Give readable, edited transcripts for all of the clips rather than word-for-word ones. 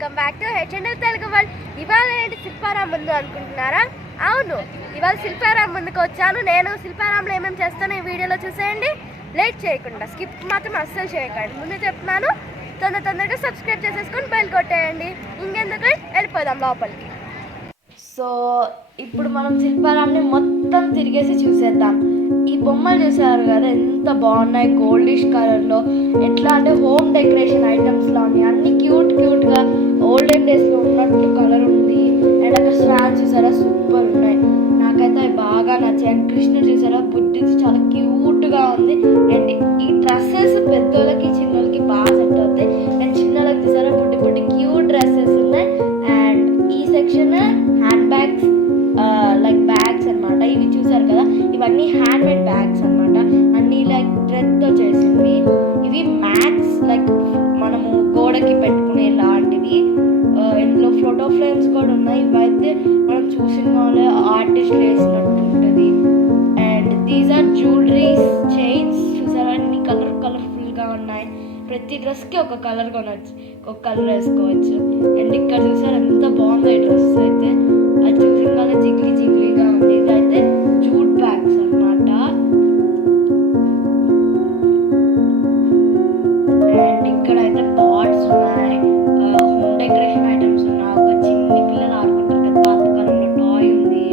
Welcome back to HMDL Telugu world. ఇవాళ ఏంటి శిల్పారాం ముందు అనుకుంటున్నారా? అవును, ఇవాళ శిల్పారాం ముందుకు వచ్చాను. నేను శిల్పారాంలో ఏమేమి చేస్తానో ఈ వీడియోలో చూసేయండి. లేట్ చేయకుండా, స్కిప్ మాత్రం అస్సలు చేయకండి. ముందు చెప్తున్నాను, తొందరగా సబ్స్క్రైబ్ చేసేసుకొని బెల్ కొట్టేయండి. ఇంకెందుకు, వెళ్ళిపోదాం లోపలికి. సో ఇప్పుడు మనం శిల్పారాంని మొత్తం తిరిగేసి చూసేద్దాం. ఈ బొమ్మలు చూసారు కదా, ఎంత బాగున్నాయి, గోల్డిష్ కలర్లో. ఎట్లా అంటే హోమ్ డెకరేషన్ ఐటమ్స్లో ఉన్నాయి, అన్ని క్యూట్గా ఓల్డెన్ డేస్లో ఉన్నట్టు కలర్ ఉంది. అండ్ అక్కడ స్వాన్స్ చూసారా, సూపర్ ఉన్నాయి. నాకైతే అవి బాగా నచ్చాయి. అండ్ కృష్ణుడు చూసారా, బుద్ధిది చాలా క్యూట్గా ఉంది. అండ్ ఈ డ్రెస్సెస్ పెద్దోళ్ళకి చిన్నోళ్ళకి బాగా సెట్ అవుతాయి. అండ్ చిన్నోళ్ళకి చూసారా, బుడ్డి క్యూట్ డ్రెస్సెస్ ఉన్నాయి. అండ్ ఈ section hand bags, like bags అనమాట. ఇవి చూసారు కదా, ఇవన్నీ హ్యాండ్ మేడ్ బ్యాగ్స్ అనమాట. అన్నీ లైక్ థ్రెడ్తో చేసింది. ఇవి మ్యాట్స్, లైక్ మనము గోడకి పెట్టుకునే లాంటివి. ఇందులో ఫోటో ఫ్రేమ్స్ కూడా ఉన్నాయి. ఇవైతే మనం చూసిన వాళ్ళే ఆర్టిస్ట్లు వేసినట్టు ఉంటుంది. And these are jewelleries, chains చూసారా, అన్ని కలర్ఫుల్గా ఉన్నాయి. ప్రతి డ్రెస్కి ఒక కలర్ కొనవచ్చు, ఒక కలర్ వేసుకోవచ్చు. అండ్ ఇక్కడ చూసారు ఎంత బాగుంది ఈ డ్రెస్ అయితే. అది చూసిన వాళ్ళే జిగ్లీగా ఉంది. ఇదైతే జూట్ బ్యాగ్స్ అనమాట. అండ్ ఇక్కడైతే పాట్స్ ఉన్నాయి, హోమ్ డెకరేషన్ ఐటమ్స్ ఉన్నాయి. ఒక చిన్ని పిల్లలు ఆడుకుంటారు కదా, పాతకాలంలో టాయ్ ఉంది.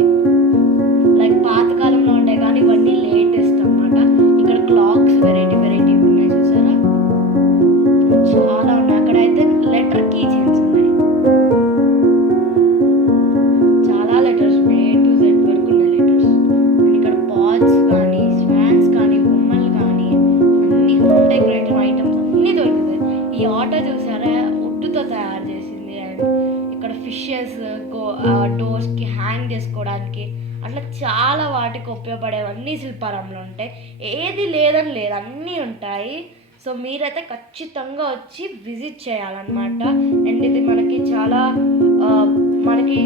లైక్ పాతకాలంలో ఉంటాయి కానీ ఇవన్నీ లేటెస్ట్ అనమాట. ఇక్కడ క్లాక్స్ వెరైటీ ఉన్నాయి చూసారా, చాలా ఉన్నాయి. అక్కడైతే లెటర్ కీ చైన్స్ ఉన్నాయి, చాలా లెటర్స్ ఉన్నాయి, A to Z వరకు ఉన్నాయి లెటర్స్. అండ్ ఇక్కడ పాట్స్ కానీ, స్వాన్స్ కానీ, బొమ్మలు కానీ, అన్ని హోమ్ డెకరేటివ్ ఐటమ్స్ అన్నీ దొరుకుతాయి. ఈ ఆటో చూసారా, వుడ్తో తయారు చేసింది. అండ్ ఇక్కడ ఫిషెస్, డోర్స్కి హ్యాంగ్ చేసుకోవడానికి, అట్లా చాలా వాటికి ఉపయోగపడేవన్నీ శిల్పారాంలో ఉంటాయి. ఏది లేదని లేదు, అన్నీ ఉంటాయి. సో మీరైతే ఖచ్చితంగా వచ్చి విజిట్ చేయాలన్నమాట. అండ్ ఇది మనకి చాలా మనకి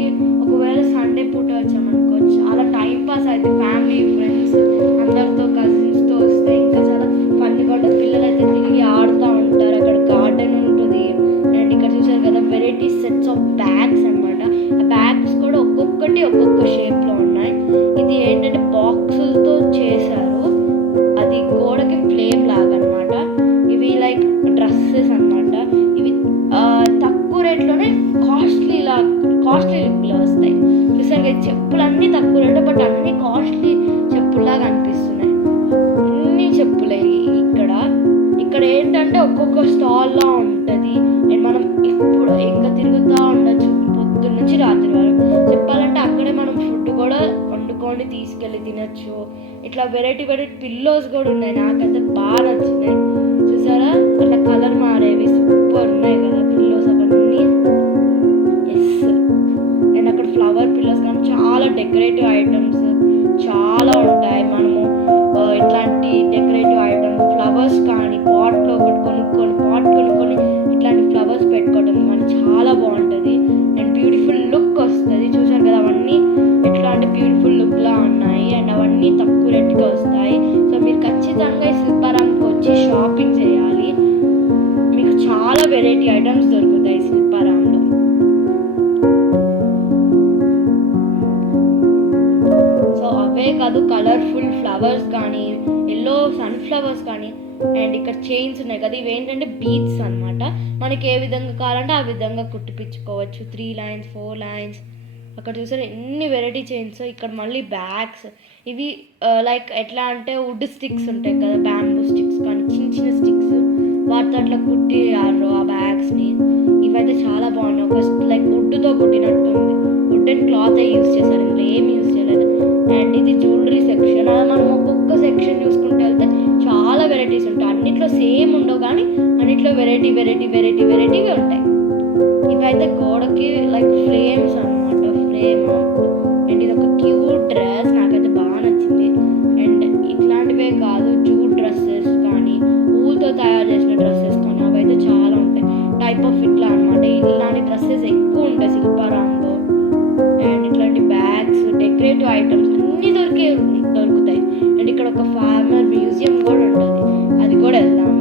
ఒకవేళ సండే పూట వచ్చామనుకో, చాలా టైం పాస్ అవుతుంది. ఫ్యామిలీ, ఫ్రెండ్స్ అందరితో, కజిన్స్తో వస్తే ఇంకా చాలా ఫన్గా ఉంటుంది. పిల్లలు అయితే తిరిగి ఆడుతూ ఉంటారు. అక్కడ గార్డెన్ ఉంటుంది. అండ్ ఇక్కడ చూసారు కదా, వెరైటీ సెట్స్ ఆఫ్ బ్యాగ్స్ అనమాట. ఆ బ్యాగ్స్ కూడా ఒక్కొక్కటి ఒక్కొక్క షేప్లో ఉన్నాయి. ఇది ఏంటంటే బాక్సులతో చేశారు, అది గోడకి ఫ్లేమ్ లాగా అనమాట. ఇవి లైక్ డ్రెస్సెస్ అనమాట. ఇవి తక్కువ రేట్లోనే కాస్ట్లీ లుక్లో వస్తాయి. చూసారు, చెప్పులన్నీ తక్కువ రేటు, బట్ అన్ని కాస్ట్లీ చెప్పుల్లాగా అనిపిస్తున్నాయి. అన్ని చెప్పులే. ఇక్కడ ఏంటంటే ఒక్కొక్క స్టాల్లో ఉంటుంది. అండ్ మనం ఇప్పుడు ఇంకా తిరుగుతూ ఉండొచ్చు పొద్దున్న నుంచి రాత్రి వరకు. చెప్పాలంటే అక్కడే మనం ఫుడ్ కూడా వండుకొని తీసుకెళ్ళి తినచ్చు. ఇట్లా వెరైటీ పిల్లోస్ కూడా ఉన్నాయి, నాకైతే బాగా నచ్చినాయి. చూసారా, అట్లా కలర్ మారేవి సూపర్ ఉన్నాయి కదా పిల్లోస్ అవన్నీ. ఎస్. అండ్ అక్కడ ఫ్లవర్ పిల్లోస్ కానీ చాలా డెకరేటివ్ ఐటమ్స్ చాలా ఉంటాయి. మనము ఇట్లాంటి డెకరేటివ్ ఐటమ్స్, ఫ్లవర్స్ కానీ పాట్లో ఒకటి కొనుక్కొని ఇట్లాంటి ఫ్లవర్స్ పెట్టుకోవడం కానీ చాలా బాగుంటుంది. అండ్ బ్యూటిఫుల్ లుక్ వస్తుంది. చూసారు కదా, అవన్నీ ఎట్లాంటి బ్యూటిఫుల్ లుక్లా ఉన్నాయి. అండ్ అవన్నీ తక్కువ రేటుగా వస్తాయి. సో మీరు ఖచ్చితంగా ఈ శిల్పారాంకి వచ్చి షాపింగ్ చేయాలి. మీకు చాలా వెరైటీ ఐటమ్స్ దొరుకుతాయి శిల్పారాంలో. సో అవే కాదు, కలర్ఫుల్ ఫ్లవర్స్ కానీ, ఎల్లో సన్ఫ్లవర్స్ కానీ. అండ్ ఇక్కడ చైన్స్ ఉన్నాయి కదా, ఇవి ఏంటంటే బీడ్స్ అనమాట. మనకి ఏ విధంగా కావాలంటే ఆ విధంగా కుట్టిపించుకోవచ్చు. 3 lines 4 lines. అక్కడ చూసారు ఎన్ని వెరైటీ చైన్స్. ఇక్కడ మళ్ళీ బ్యాగ్స్, ఇవి లైక్ ఎట్లా అంటే వుడ్ స్టిక్స్ ఉంటాయి కదా, బ్యాంబూ స్టిక్స్ కానీ, చిన్న స్టిక్స్, వాటితో అట్లా కుట్టియారు ఆ బ్యాగ్స్ని. ఇవైతే చాలా బాగున్నాయి. ఒక లైక్ వుడ్తో కుట్టినట్టు ఉంది. వుడ్ అండ్ క్లాత్ యూస్ చేశారు, ఇందులో ఏమి యూస్ చేయలేదు. అండ్ ఇది జ్యువెలరీ సెక్షన్. అలా మనం ఒక్కొక్క సెక్షన్ చూసుకుంటే వెళ్తే చాలా వెరైటీస్ ఉంటాయి. అన్నిట్లో సేమ్ ఉండవు కానీ అన్నిట్లో వెరైటీగా ఉంటాయి. ఇవైతే గోడకి లైక్ ఫ్రేమ్స్ అనమాట, ఫ్రేమ్. అండ్ ఇది ఒక క్యూట్ డ్రెస్, నాకైతే బాగా నచ్చింది. అండ్ ఇట్లాంటివే కాదు, జూట్ డ్రెస్సెస్ కానీ, ఊల్తో తయారు చేసిన డ్రెస్సెస్ కానీ, అవైతే చాలా ఉంటాయి. టైప్ ఆఫ్ ఇట్లా అనమాట. ఇట్లాంటి డ్రెస్సెస్ ఎక్కువ ఉంటాయి శిల్పారాంలో. అండ్ ఇట్లాంటి బ్యాగ్స్, డెకరేటివ్ ఐటమ్స్ అన్నీ దొరుకుతాయి. అండ్ ఇక్కడ ఒక ఫార్మర్ మ్యూజియం కూడా ఉంటుంది, అది కూడా వెళ్దాము.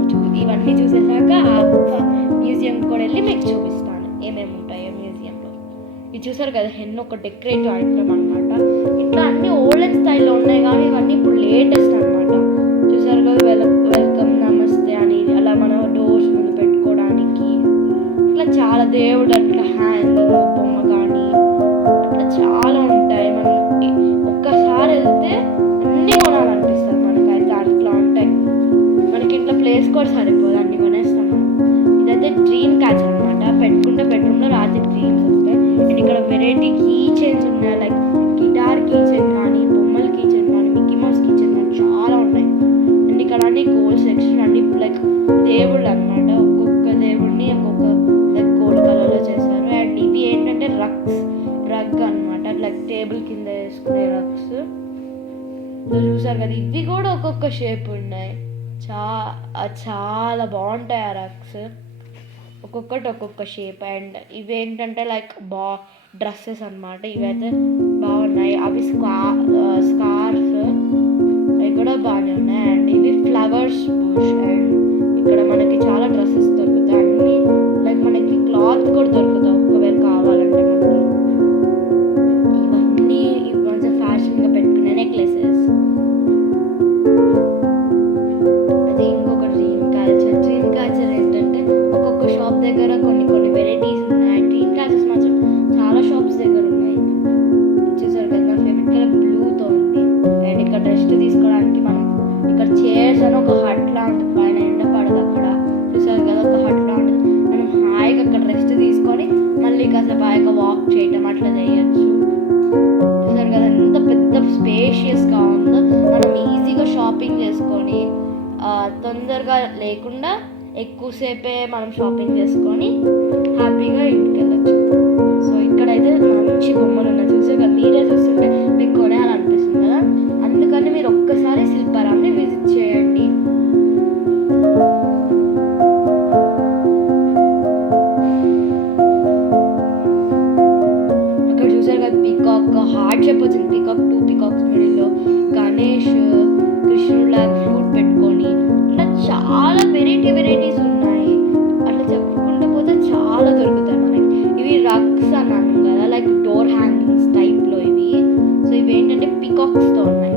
ఇవన్నీ చూసేసాక ఆ మ్యూజియం కూడా వెళ్ళి మీకు చూపిస్తాను. ఏమేమి ఉంటాయో మ్యూజియంలో. ఇది చూసారు కదా, హెన్ ఒక డెకరేటివ్ ఐటమ్ అనమాట. ఇట్లా అన్ని ఓల్డెన్ స్టైల్లో ఉన్నాయి, కానీ ఇవన్నీ ఇప్పుడు లేటెస్ట్ అనమాట. చూసారు కదా, వెల్కమ్ నమస్తే అని అలా మన డోర్స్ ముందు పెట్టుకోవడానికి. ఇట్లా చాలా దేవుడు అట్లా హ్యాంగింగ్ బొమ్మ కానీ అట్లా చాలా ఉంటాయి. మనం ఒక్కసారి వెళ్తే అన్నీ కొనాలనిపిస్తుంది మనకైతే, అట్లా ఉంటాయి. మనకి ఇంట్లో ప్లేస్ కూడా సరిపోదు, అన్ని కొనేస్తాం మనం. ఇదైతే డ్రీమ్ క్యాచర్ అనమాట. పెట్టుకుంటే బెడ్రూమ్లో రాత్రి డ్రీమ్స్ వస్తాయి. అండ్ ఇక్కడ వెరైటీ కీ చైన్స్ ఉన్నాయి, లైక్ గిటార్ కీ చైన్ కానీ, బొమ్మల కీ చైన్ కానీ, మిక్కీ మౌస్ కీ చైన్ కానీ చాలా ఉన్నాయి. అండ్ ఇక్కడ అన్ని గోల్డ్ సెక్షన్, అన్ని లైక్ దేవుళ్ళు అనమాట. ఒక్కొక్క దేవుడిని ఒక్కొక్క లైక్ గోల్డ్ కలర్లో చేశారు. అండ్ ఇవి ఏంటంటే రగ్ అనమాట, లైక్ టేబుల్ కింద వేసుకునే రగ్స్. చూసారు కదా, ఇవి కూడా ఒక్కొక్క షేప్ ఉన్నాయి. చాలా బాగుంటాయి ఆ రగ్స్, ఒక్కొక్కటి ఒక్కొక్క షేప్. అండ్ ఇవి ఏంటంటే లైక్ డ్రెస్సెస్ అనమాట. ఇవైతే బాగున్నాయి. అవి స్కార్ఫ్ అవి కూడా బాగానే ఉన్నాయి. అండ్ ఇవి ఫ్లవర్స్ బుష్. అండ్ ఇక్కడ మనకి చాలా డ్రెస్సెస్ దొరుకుతాయి, అన్నీ లైక్ మనకి క్లాత్ కూడా దొరుకుతాయి ఒకవేళ కావాలంటే మనకి. ఇవన్నీ మంచిగా ఫ్యాషన్గా పెట్టుకునే నెక్లెసెస్. అది ఇంకొక డ్రీమ్ క్యాచర్ ఏంటంటే ఒక్కొక్క షాప్ దగ్గర కొన్ని వెరైటీస్ ఉన్నాయి. డ్రీమ్ క్యాచర్స్ మాత్రం చాలా షాప్స్ దగ్గర ఉన్నాయి. చూసారు కదా, నా ఫేవరెట్ కలర్ బ్లూతో ఉంది. అండ్ ఇక్కడ రెస్ట్ తీసుకోవడానికి మనం ఇక్కడ చైర్స్ అని ఒక హట్లా ఉంటుంది, పైన ఎండ పడదు అక్కడ. చూసారు కదా, ఒక హట్లా ఉంటుంది. మనం హాయిగా అక్కడ రెస్ట్ తీసుకొని మళ్ళీ కాసేపు హాయిగా వాక్ చేయటం అట్లా చేయొచ్చు. చూసారు కదా, ఎంత పెద్ద స్పేషియస్గా ఉందో. మనం ఈజీగా షాపింగ్ చేసుకొని తొందరగా లేకుండా ఎక్కువసేపే మనం షాపింగ్ చేసుకొని హ్యాపీగా ఇంటికి వెళ్ళచ్చు. సో ఇక్కడైతే మంచి బొమ్మలు ఉన్నాయి. చూసారు కదా, మీరే చూస్తుంటే మీకు కొనేయాలనిపిస్తుంది కదా. అందుకని మీరు ఒక్కసారి శిల్పారాంని విజిట్ చేయండి. అక్కడ చూసారు కదా, పీకాక్ హార్ట్ షేప్ వచ్చింది. పీకాక్ 2 పీకాక్స్ మిడిల్లో గణేష్ కృష్ణుడిలాగా ఫ్లూట్ పెట్టుకొని ఇట్లా చాలా వెరైటీస్ ఉన్నాయి. అట్లా చెప్పుకుంటూ పోతే చాలా దొరుకుతాయి మనకి. ఇవి రగ్స్ అన్నాను కదా, లైక్ డోర్ హ్యాంగింగ్స్ టైప్లో ఇవి. సో ఇవి ఏంటంటే పీకాక్స్తో ఉన్నాయి,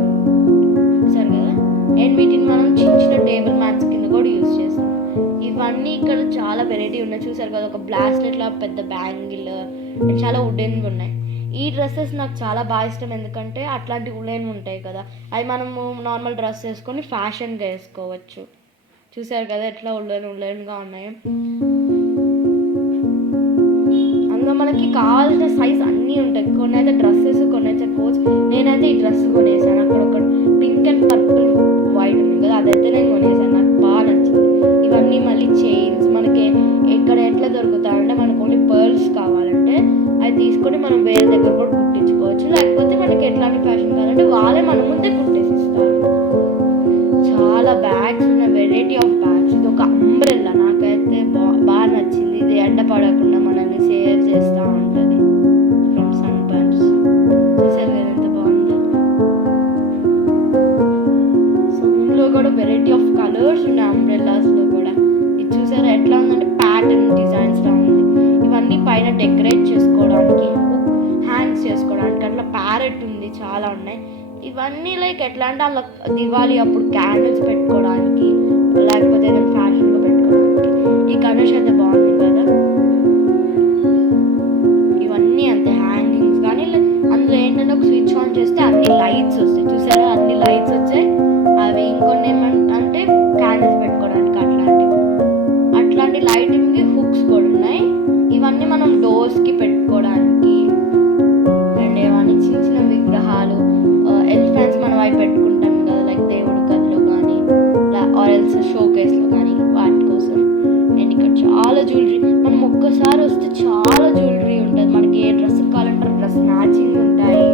చూసారు కదా. అండ్ వీటిని మనం చిన్న టేబుల్ మ్యాట్స్ కింద కూడా యూజ్ చేస్తాం. ఇవన్నీ ఇక్కడ చాలా వెరైటీ ఉన్నాయి. చూసారు కదా, ఒక బ్రాస్లెట్లా పెద్ద బ్యాంగిల్ అండ్ చాలా వుడెన్వి ఉన్నాయి. ఈ డ్రెస్సెస్ నాకు చాలా బాగా ఇష్టం, ఎందుకంటే అట్లాంటి ఉలెన్ ఉంటాయి కదా, అవి మనము నార్మల్ డ్రెస్ వేసుకొని ఫ్యాషన్గా వేసుకోవచ్చు. చూసారు కదా ఎట్లా ఉలెన్గా ఉన్నాయి. అందులో మనకి కావాల్సిన సైజ్ అన్నీ ఉంటాయి. కొన్ని అయితే డ్రెస్సెస్, కొన్ని అయితే కోట్స్. నేనైతే ఈ డ్రెస్ కొనేసాను. అక్కడ ఒక పింక్ అండ్ పర్పుల్ వైట్ ఉంది కదా, అదైతే నేను కొనేసాను, నాకు బాగా నచ్చింది. ఇవన్నీ మళ్ళీ చైన్స్ మనకి ఎక్కడ ఎట్లా దొరుకుతాయంటే, మనకు ఓన్లీ పర్ల్స్ కావాలంటే అవి తీసుకొని మనం వేరే దగ్గర కూడా కుట్టించుకోవచ్చు. లేకపోతే మనకి ఎట్లాంటి ఫ్యాషన్ కావాలంటే వాళ్ళే మన ముందే కుట్టేసి ఇస్తారు. చాలా బ్యాగ్స్ ఉన్న వెరైటీ ఆఫ్ బ్యాగ్స్. ఇది ఒక అంబ్రెల్లా, నాకైతే బాగా నచ్చింది. ఇది ఎండ పడకుండా మనల్ని సేవ్ చేస్తూ ఉంటుంది ఫ్రమ్ సన్ బర్న్స్. చూసారు కదా ఎంత బాగుందో. సో ఇందులో కూడా వెరైటీ ఆఫ్ కలర్స్ ఉన్నాయి అంబ్రెల్లాస్లో కూడా. ఇది చూసారా ఎట్లా ఉందంటే ప్యాటర్న్ డిజైన్స్లా ఉంది. ఇవన్నీ పైన డెకరేట్ చేసుకోవడానికి, హ్యాంగ్స్ చేసుకోవడానికి, అట్లా ప్యారెట్ ఉంది, చాలా ఉన్నాయి. ఇవన్నీ లైక్ ఎట్లా అంటే అలా దివాళీ అప్పుడు క్యాండిల్స్ పెట్టుకోవడానికి, లేకపోతే ఏదైనా ఫ్యాషన్గా పెట్టుకోవడానికి. ఈ గణేష్ అయితే బాగుంది కదా. ఇవన్నీ అంతే హ్యాంగింగ్స్ కానీ. అందులో ఏంటంటే ఒక స్విచ్ ఆన్ చేస్తే అన్ని లైట్స్ వస్తాయి. చూసారా అన్ని లైట్స్ వచ్చాయి. అవి ఇంకొన్ని ఏమంటే క్యాండిల్స్ పెట్టుకోవడానికి అట్లాంటి లైటింగ్ హుక్స్ కూడా ఉన్నాయి. ఇవన్నీ మనం డోర్స్కి పెట్టుకోవడానికి. అండ్ ఏమన్నా చిన్న విగ్రహాలు, ఎలిఫెంట్స్ మనం అవి పెట్టుకుంటాం కదా, లైక్ దేవుడి గదిలో కానీ ఆరెల్స్ షో కేస్లో కానీ, వాటి కోసం. అండ్ ఇక్కడ చాలా జ్యువెలరీ, మనం ఒక్కసారి వస్తే చాలా జ్యువెలరీ ఉంటుంది. మనకి ఏ డ్రెస్ కావాలంటే డ్రెస్ మ్యాచింగ్ ఉంటాయి.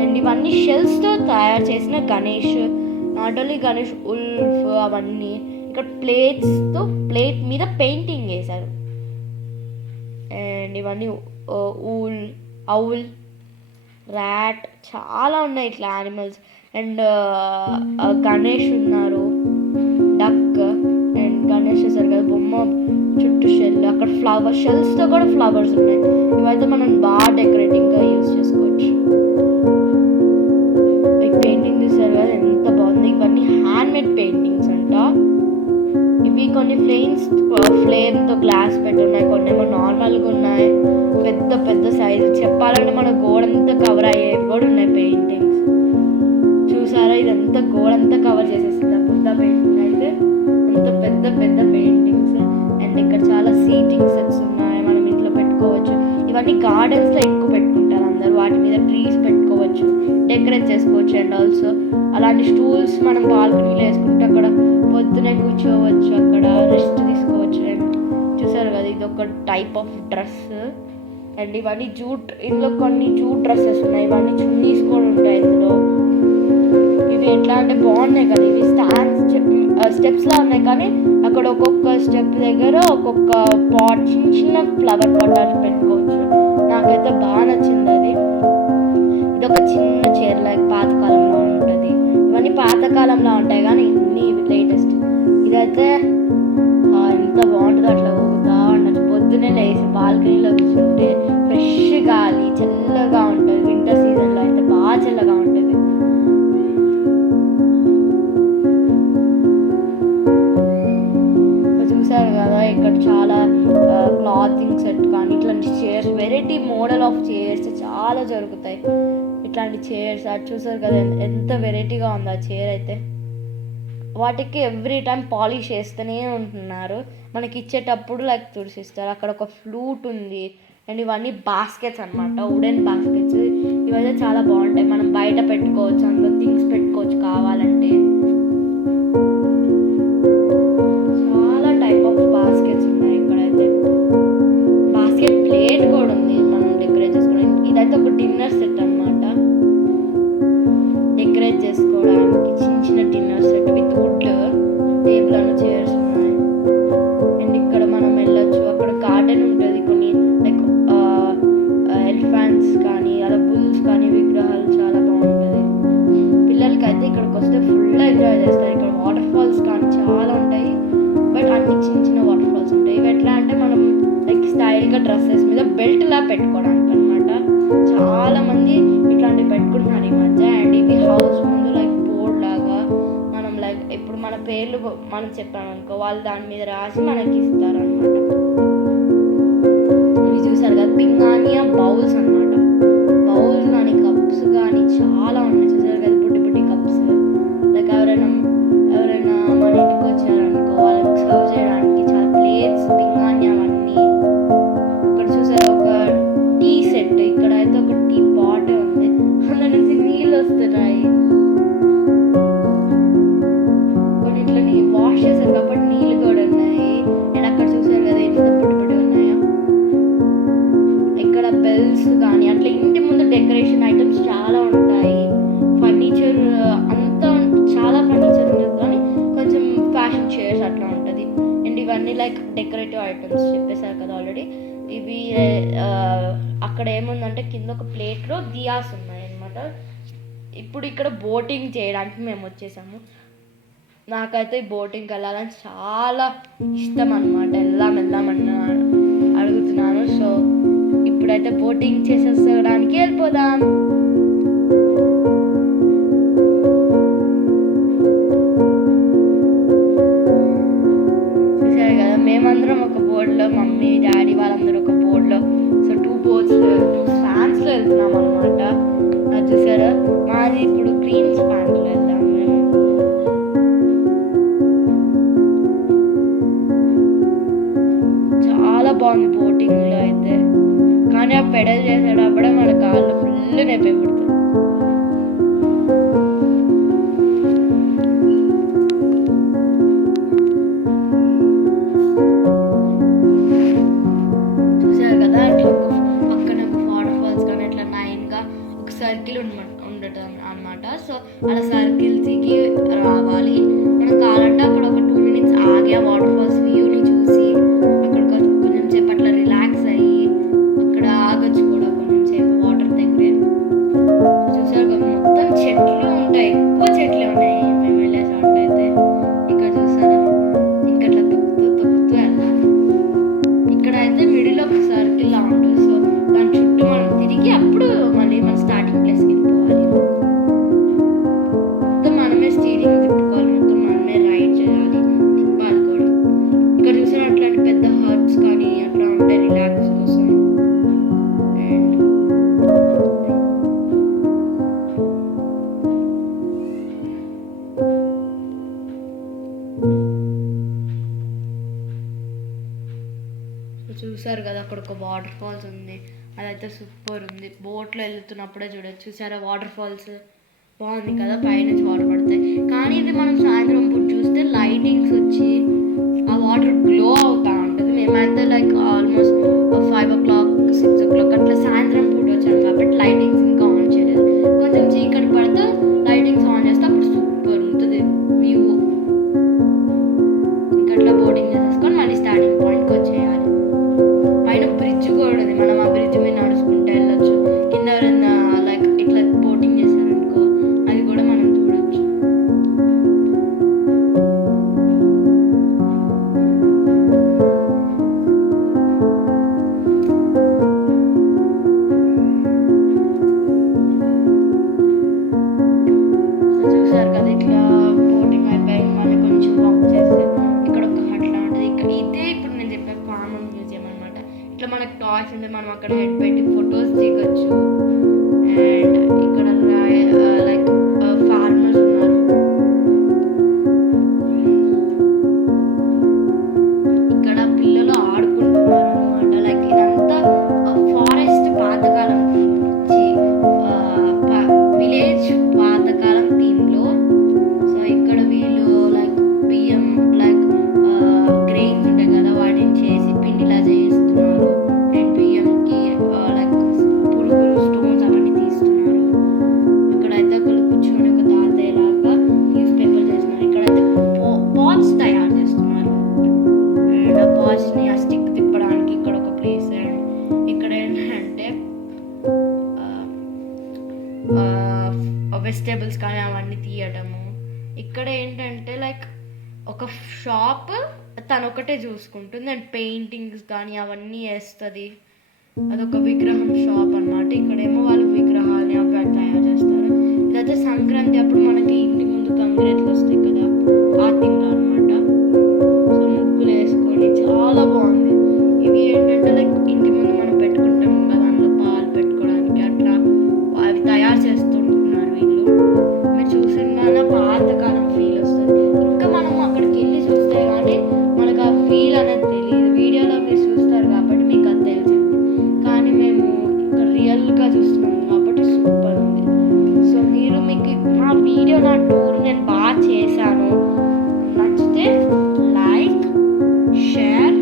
అండ్ ఇవన్నీ షెల్స్తో తయారు చేసిన Ganesh, not only Ganesh, wolf అవన్నీ. ఇక్కడ ప్లేట్ మీద పెయింటింగ్ వేశారు. అండ్ ఇవన్నీ ఔల్, ర్యాట్, చాలా ఉన్నాయి ఇట్లా యానిమల్స్. అండ్ గణేష్ ఉన్నారు, డక్. అండ్ గణేష్ చేశారు కదా బొమ్మ, చుట్టూ షెల్, అక్కడ ఫ్లవర్ షెల్స్తో కూడా ఫ్లవర్స్ ఉన్నాయి. ఇవైతే మనం బాగా డెకరేటింగ్గా యూజ్ చేసుకోవచ్చు. ఈ పెయింటింగ్ చూసారు కదా ఎంత బాగుంది. ఇవన్నీ హ్యాండ్మేడ్ పెయింటింగ్స్ అంట. ఇవి కొన్ని ఫ్లేమ్తో గ్లాస్ పెట్టి ఉన్నాయి, కొన్ని ఏమో నార్మల్గా ఉన్నాయి. పెద్ద పెద్ద సైజు, చెప్పాలంటే మన గోడంతా కవర్ అయ్యేవి కూడా ఉన్నాయి పెయింటింగ్స్. చూసారా ఇదంతా గోడంతా కవర్ చేసేసింది ఆ బుద్ధ పెయింటింగ్ అయితే. అంత పెద్ద పెద్ద పెయింటింగ్స్. అండ్ ఇక్కడ చాలా సీటింగ్ సెట్స్ ఉన్నాయి, మనం ఇంట్లో పెట్టుకోవచ్చు. ఇవన్నీ గార్డెన్స్లో ఎక్కువ పెట్టుకుంటారు అందరు, వాటి మీద ట్రీస్ పెట్టుకోవచ్చు, డెకరేట్ చేసుకోవచ్చు. అండ్ ఆల్సో అలాంటి స్టూల్స్ మనం బాల్కనీలో వేసుకుంటే అక్కడ పొద్దునే కూర్చోవచ్చు, అక్కడ రెస్ట్ తీసుకోవచ్చు. అండ్ చూసారు కదా ఇది ఒక టైప్ ఆఫ్ డ్రెస్. అండ్ ఇవన్నీ ఇందులో కొన్ని జూట్ డ్రెస్సెస్ ఉన్నాయి, ఇవన్నీ చున్నీస్ కూడా ఉంటాయి ఇందులో. ఇవి ఎట్లా అంటే బాగున్నాయి కదా, ఇవి స్టెప్స్లా ఉన్నాయి, కానీ అక్కడ ఒక్కొక్క స్టెప్ దగ్గర ఒక్కొక్క పాట్, చిన్న చిన్న ఫ్లవర్ పాట్ అని పెట్టుకోవచ్చు. నాకైతే బాగా నచ్చింది అది. ఇది ఒక చిన్న చైర్ లైక్ పాతకాలంలో ఉంటుంది. ఇవన్నీ పాతకాలంలో ఉంటాయి కానీ ఇన్ని లేటెస్ట్. ఇదైతే ఎంత బాగుంటుందో, అట్లా ఊగుతా ఉండొచ్చు. పొద్దునే లేసి బాల్కనీలో కూర్చుంటే ఫ్రెష్ గాలి, చల్లగా ఉంటుంది. వింటర్ సీజన్లో అయితే బాగా చల్లగా ఉంటుంది. చూసారు కదా ఇక్కడ చాలా క్లాతింగ్ సెట్ కానీ ఇట్లాంటి chairs, variety model of chairs చాలా జరుగుతాయి. ఇట్లాంటి చైర్స్ అది చూసారు కదా ఎంత వెరైటీగా ఉంది ఆ చైర్ అయితే. వాటికి ఎవ్రీ టైం పాలిష్ చేస్తూనే ఉంటున్నారు. మనకి ఇచ్చేటప్పుడు లైక్ తుడిసిస్తారు. అక్కడ ఒక ఫ్లూట్ ఉంది. అండ్ ఇవన్నీ బాస్కెట్స్ అనమాట, వుడెన్ బాస్కెట్స్. ఇవైతే చాలా బాగుంటాయి, మనం బయట పెట్టుకోవచ్చు, అందులో థింగ్స్ పెట్టుకోవచ్చు కావాలంటే. చాలా టైప్ ఆఫ్ బాస్కెట్స్ ఉన్నాయి ఇక్కడైతే. బాస్కెట్ ప్లేట్ కూడా ఉంది మనం డెకరేట్ చేసుకోవడానికి. ఇదైతే ఒక డిన్నర్ సెట్ అనమాట, డెకరేట్ చేసుకోవడానికి చిన్న చిన్న dinner set with would. Table అని చైర్స్ ఉన్నాయి. అండ్ ఇక్కడ మనం వెళ్ళొచ్చు, అక్కడ గార్డెన్ ఉంటుంది, కొన్ని లైక్ ఎలిఫెంట్స్ కానీ అలా బుల్స్ కానీ విగ్రహాలు చాలా బాగుంటుంది. పిల్లలకి అయితే ఇక్కడికి వస్తే ఫుల్ ఎంజాయ్ చేస్తారు. ఇక్కడ వాటర్ ఫాల్స్ కానీ చాలా ఉంటాయి, బట్ అన్ని చిన్న చిన్న వాటర్ ఫాల్స్ ఉంటాయి. ఇవి ఎట్లా అంటే మనం లైక్ స్టైల్గా డ్రెస్సెస్ మీద బెల్ట్లా పెట్టుకోవడానికి అనమాట. చాలా మంది ఇట్లాంటివి పెట్టుకుంటున్నారు ఈ మధ్య. అండ్ ఇవి హౌస్ ముందు లైక్ బోర్డ్ లాగా, మనం లైక్ ఇప్పుడు మన పేర్లు మనం చెప్పామనుకో, వాళ్ళు దాని మీద రాసి మనకి ఇస్తారు అనమాట. ఇవి చూసారు కదా పింగాణియా బౌల్స్ అనమాట. బౌల్స్ కానీ కప్స్ కానీ చాలా ఉన్నాయి. చూసారు కదా బుడ్డి బుడ్డి కప్స్. లైక్ ఎవరైనా మన ఇంటికి వచ్చారనుకో వాళ్ళకి సర్వ్ చేయడానికి చాలా ప్లేట్స్, పింగాణియా అవన్నీ. ఇక్కడ చూసారు ఒక టీ సెట్, ఇక్కడ అయితే ఒక టీ పాట్ ఉంది, అందులో నుంచి నీళ్ళు వస్తున్నాయి. కొన్నిట్లో వాష్ చేశారు కాబట్టి నీళ్ళు కూడా ఉన్నాయి. అండ్ అక్కడ చూసారు కదా ఎంత పొడి పొడి ఉన్నాయో. ఇక్కడ బెల్స్ కానీ అట్లా ఇంటి ముందు డెకరేషన్ ఐటమ్స్ చాలా ఉంటాయి. ఫర్నిచర్ అంతా చాలా ఫర్నిచర్ ఉంటుంది, కానీ కొంచెం ఫ్యాషన్ చైర్స్ అట్లా ఉంటుంది. అండ్ ఇవన్నీ లైక్ డెకరేటివ్ ఐటమ్స్ చెప్పేశారు కదా ఆల్రెడీ. ఇవి అక్కడ ఏముందంటే కింద ఒక ప్లేట్లో దియాస్ ఉన్నాయి అన్నమాట. ఇప్పుడు ఇక్కడ బోటింగ్ చేయడానికి మేము వచ్చేసాము. నాకైతే ఈ బోటింగ్కి వెళ్ళాలని చాలా ఇష్టం అనమాట. వెళ్దామని అడుగుతున్నాను. సో ఇప్పుడైతే బోటింగ్ చేసేసడానికి వెళ్ళిపోదాం. చూసారు కదా మేమందరం ఒక బోర్డులో, మమ్మీ డాడీ వాళ్ళందరూ ఒక బోర్డులో. సో 2 స్పాన్స్లో వెళ్తున్నాం అనమాట. చూసారా మాది ఇప్పుడు గ్రీన్ స్పాన్లో వెళ్దాం మేము. చాలా బాగుంది బోటింగ్లో అయితే, కానీ ఆ పెడల్ చేసేటప్పుడే మన కాళ్ళు ఫుల్ నొప్పి పుడుతుంది. చూసారు కదా అట్లా ఒక పక్కన ఒక వాటర్ ఫాల్స్ కానీ అట్లా 9గా ఒక సర్కిల్ ఉండటం అనమాట. సో అలా సర్కిల్ దిగి రావాలి. మనం కావాలంటే అక్కడ ఒక 2 minutes ఆగి ఆ వాటర్ ఫాల్స్ వ్యూని చూసి అక్కడ కొంచెం సేపు అట్లా రిలాక్స్ అయ్యి అక్కడ ఆగొచ్చు కూడా కొంచెం సేపు వాటర్ దగ్గరే. చూసారు కదా మొత్తం చెట్లు ఉంటాయి, ఎక్కువ చెట్లే ఉన్నాయి మేము వెళ్ళే చోట అయితే. ఇక్కడ చూసారా ఇంకా అట్లా తొక్కుతూ వెళ్ళాలి. అక్కడ ఒక వాటర్ ఫాల్స్ ఉంది, అదైతే సూపర్ ఉంది. బోట్లో వెళ్తున్నప్పుడే చూడొచ్చు. చూసారా వాటర్ ఫాల్స్ బాగుంది కదా, పైనుంచి వాటర్ పడతాయి. కానీ ఇది మనం సాయంత్రం పూట చూస్తే లైటింగ్స్ వచ్చి ఆ వాటర్ గ్లో అవుతూ ఉంటుంది. మేమైతే లైక్ ఆల్మోస్ట్ 5 o'clock 6 o'clock అట్లా సాయంత్రం పూట వచ్చాను కాబట్టి లైటింగ్స్ ఇంకా ఆన్ చేయలేదు. కొంచెం చీకటి పడితే లైటింగ్స్ ఆన్ చేస్తే అప్పుడు సూపర్ ఉంటుంది వ్యూ. ఇంకా అట్లా బోటింగ్ చేసేసుకొని మళ్ళీ స్టార్టింగ్ పాయింట్కి వచ్చేయాలి. పైన బ్రిడ్జ్ కూడా ఉంది, మనం ఆ బ్రిడ్జ్ మీద నడుచుకుంటే వెళ్ళొచ్చు. కింద ఎవరైనా లైక్ ఇట్లా బోటింగ్ చేశారనుకో అది కూడా మనం చూడొచ్చు. చూసారు కదా, ఇట్లా బోటింగ్ అయిపోయి మళ్ళీ కొంచెం వాక్ చేస్తే ఇక్కడ ఒక అట్లా ఉంటుంది. ఇక్కడ ఇదే ఇప్పుడు నేను చెప్పే ఫార్మ్ మ్యూజియం అనమాట. ఇట్లా మనకు టాయ్స్ ఉంటే మనం అక్కడ హెడ్ పెట్టి ఫొటోస్ దిగొచ్చు. అండ్ ఇక్కడ లైక్ ఫార్మర్స్ ఉన్నారు. ఇక్కడ పిల్లలు ఆడుకుంటున్నారు అనమాట. లైక్ ఇదంతా ఫారెస్ట్ పాతకాలం విలేజ్ పాతకాలం థీమ్లో. సో ఇక్కడ వీళ్ళు లైక్ బియ్యం లైక్ గ్రెయిన్స్ ఉంటాయి కదా, వాటిని చేసి పిండిలా చేస్తున్నారు. అండ్ బియ్యంకి లైక్ పురుగులు స్టోన్స్ అవన్నీ తీస్తున్నారు. ఇక్కడైతే ఒకళ్ళు కూర్చొని ఒక తాతయ్య లాగా న్యూస్ పేపర్ చేస్తున్నారు. ఇక్కడైతే పాట్స్ తయారు చేస్తున్నారు. అండ్ ఆ పాట్స్ని ఆ స్టిక్ తిప్పడానికి ఇక్కడ ఒక ప్లేస్. అండ్ ఇక్కడ ఏంటంటే వెజిటేబుల్స్ కానీ అవన్నీ తీయడము. ఇక్కడ ఏంటంటే లైక్ ఒక షాప్ తను ఒకటే చూసుకుంటుంది అండ్ పెయింటింగ్స్ కానీ అవన్నీ వేస్తుంది. అదొక విగ్రహం షాప్ అనమాట. ఇక్కడేమో వాళ్ళు విగ్రహాలని అవి తయారు చేస్తారు. ఇదైతే సంక్రాంతి అప్పుడు మనకి ఇంటి ముందు గంగిరెట్లు వస్తాయి కదా, ఆ థీమ్లో అనమాట. సో ముగ్గులు వేసుకొని చాలా బాగుంది. ఇవి ఏంటంటే లైక్ ఇంటి ముందు మనం పెట్టుకుంటాం కదా, దానిలో పాలు పెట్టుకోవడానికి అట్లా అవి తయారు చేస్తుంటున్నారు వీళ్ళు. మీరు చూసిన పాతకాలం ఫీల్ వస్తుంది. ఇంకా మనం అక్కడికి వెళ్ళి చూస్తే కానీ మనకు ఆ ఫీల్ అనేది తెలియదు. వీడియోలో మీరు చూస్తారు కాబట్టి మీకు అది తెలిసింది, కానీ మేము ఇక్కడ రియల్గా చూస్తున్నాం కాబట్టి సూపర్ ఉంది. సో మీకు నా వీడియో నా టూర్ నేను బాగా చేశాను నచ్చితే like, share,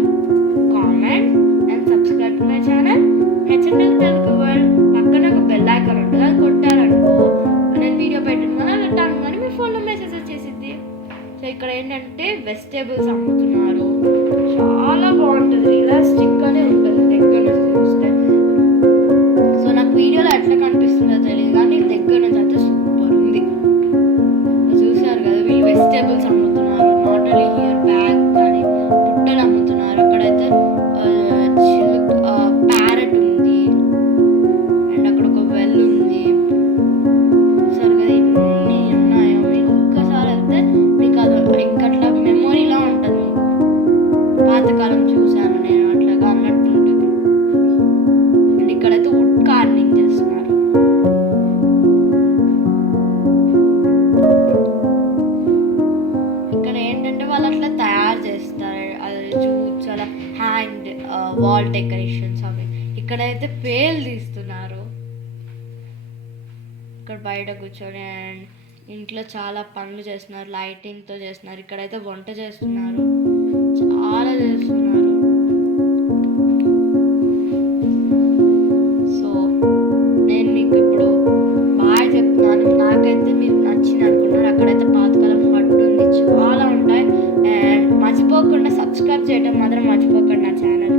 comment and subscribe to my channel HNL Telugu world. పక్కన ఒక బెల్ ఐకాన్ ఉంటుంది, అది కొట్టారనుకో నేను వీడియో పెట్టిన కానీ అది పెట్టాను కానీ మీ ఫోన్లో మెసేజ్ వచ్చేసిద్ది. సో ఇక్కడ ఏంటంటే వెజిటేబుల్స్ అమ్ముతున్నారు. చాలా బాగుంటుంది, రియలిస్టిక్గానే ఉంటుంది దగ్గర నుంచి చూస్తే. సో నాకు వీడియోలో ఎట్లా కనిపిస్తుందో తెలియదు కానీ దగ్గర నుంచి అయితే సూపర్ ఉంది. చూసారు కదా, వీళ్ళు వెజిటేబుల్స్ అమ్ముతున్నారు. నాట్ ఓన్లీ హియర్ బ్యాగ్ కానీ బుట్టలు అమ్ముతున్నారు. అక్కడైతే ప్యారెట్ ఉంది అండ్ అక్కడ ఒక వెల్ ఉంది. చూసారు కదా ఎన్ని ఉన్నాయో. మీరు ఒక్కసారి వెళ్తే మీకు అది ఇంకట్లా మెమొరీలా ఉంటుంది. పాతకాలం చూశాను నేను అట్లాగా అన్నట్టు ఉంటుంది. అండ్ ఇక్కడైతే వుడ్ కార్వింగ్ చేస్తున్నారు. ఇక్కడ ఏంటంటే వాళ్ళు అట్లా తయారు చేస్తారు, అది చూసి అలా హ్యాండ్ వాల్ డెకరేషన్స్ అవి. ఇక్కడైతే పేలు తీస్తున్నారు ఇక్కడ బయట కూర్చొని. అండ్ ఇంట్లో చాలా పనులు చేస్తున్నారు, లైటింగ్తో చేస్తున్నారు. ఇక్కడైతే వంట చేస్తున్నారు, చాలా చేస్తున్నారు. సో నేను మీకు ఇప్పుడు బాగా చెప్తున్నాను. నాకైతే మీకు నచ్చింది అనుకున్నారు. అక్కడైతే పాతకాలం హట్ ఉంది, చాలా ఉంటాయి. అండ్ మర్చిపోకుండా సబ్స్క్రైబ్ చేయడం మాత్రం మర్చిపోకండి నా ఛానల్.